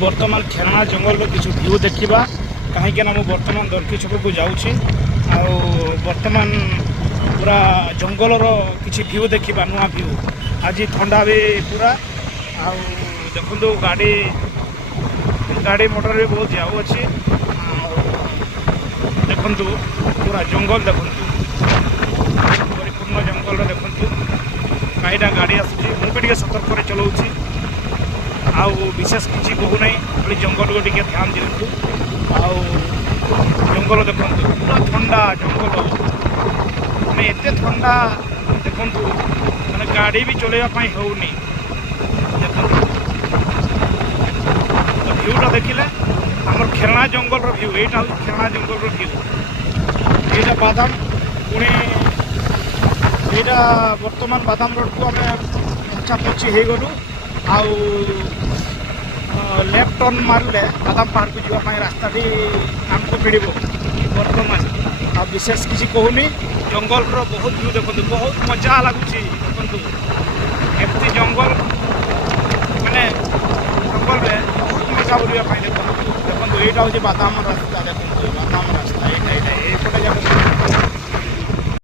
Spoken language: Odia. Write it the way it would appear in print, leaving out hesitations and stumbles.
ବର୍ତ୍ତମାନ ଖେରଣା ଜଙ୍ଗଲର କିଛି ଭ୍ୟୁ ଦେଖିବା କାହିଁକିନା ମୁଁ ବର୍ତ୍ତମାନ ଦର୍କି ଛକକୁ ଯାଉଛି ଆଉ ବର୍ତ୍ତମାନ ପୁରା ଜଙ୍ଗଲର କିଛି ଭ୍ୟୁ ଦେଖିବା ନୂଆ ଭ୍ୟୁ ଆଜି ଥଣ୍ଡା ବି ପୁରା ଆଉ ଦେଖନ୍ତୁ ଗାଡ଼ି ମଟର ବି ବହୁତ ଯାଉଅଛି ଆଉ ଦେଖନ୍ତୁ ପୁରା ଜଙ୍ଗଲ ଦେଖନ୍ତୁ ପରିପୂର୍ଣ୍ଣ ଜଙ୍ଗଲରେ ଦେଖନ୍ତୁ କାଇଟା ଗାଡ଼ି ଆସୁଛି ମୁଁ ବି ଟିକେ ସତର୍କରେ ଚଲାଉଛି ଆଉ ବିଶେଷ କିଛି କହୁନାହିଁ ଖାଲି ଜଙ୍ଗଲକୁ ଟିକେ ଧ୍ୟାନ ଦିଅନ୍ତୁ ଆଉ ଜଙ୍ଗଲ ଦେଖନ୍ତୁ ପୁରା ଥଣ୍ଡା ଜଙ୍ଗଲ ମାନେ ଏତେ ଥଣ୍ଡା ଦେଖନ୍ତୁ ମାନେ ଗାଡ଼ି ବି ଚଲାଇବା ପାଇଁ ହେଉନି ଦେଖନ୍ତୁ ଭ୍ୟୁଟା ଦେଖିଲେ ଆମର ଖେରଣା ଜଙ୍ଗଲର ଭ୍ୟୁ ଏଇଟା ହେଉଛି ଖେରଣା ଜଙ୍ଗଲର ଭ୍ୟୁ ଏଇଟା ବାଦାମ ପୁଣି ଏଇଟା ବର୍ତ୍ତମାନ ବାଦାମ ରୋଡ଼କୁ ଆମେ ପଛାପଛି ହେଇଗଲୁ ଆଉ ଲେଫ୍ଟ ଟର୍ନ ମାରିଲେ ବାଦାମ ପାହାଡ଼କୁ ଯିବା ପାଇଁ ରାସ୍ତାଟି ଆମକୁ ମିଳିବ ବର୍ତ୍ତମାନ ଆଉ ବିଶେଷ କିଛି କହୁନି ଜଙ୍ଗଲର ବହୁତ ଭ୍ୟୁ ଦେଖନ୍ତୁ ବହୁତ ମଜା ଲାଗୁଛି ଦେଖନ୍ତୁ ଏମିତି ଜଙ୍ଗଲ ମାନେ ଜଙ୍ଗଲରେ ବହୁତ ମଜା ବୁଲିବା ପାଇଁ ଦେଖନ୍ତୁ ଏଇଟା ହେଉଛି ବାଦାମ ରାସ୍ତା ଦେଖନ୍ତୁ ବାଦାମ ରାସ୍ତା ଏଇଟା ଏଇପଟେ ଯାକ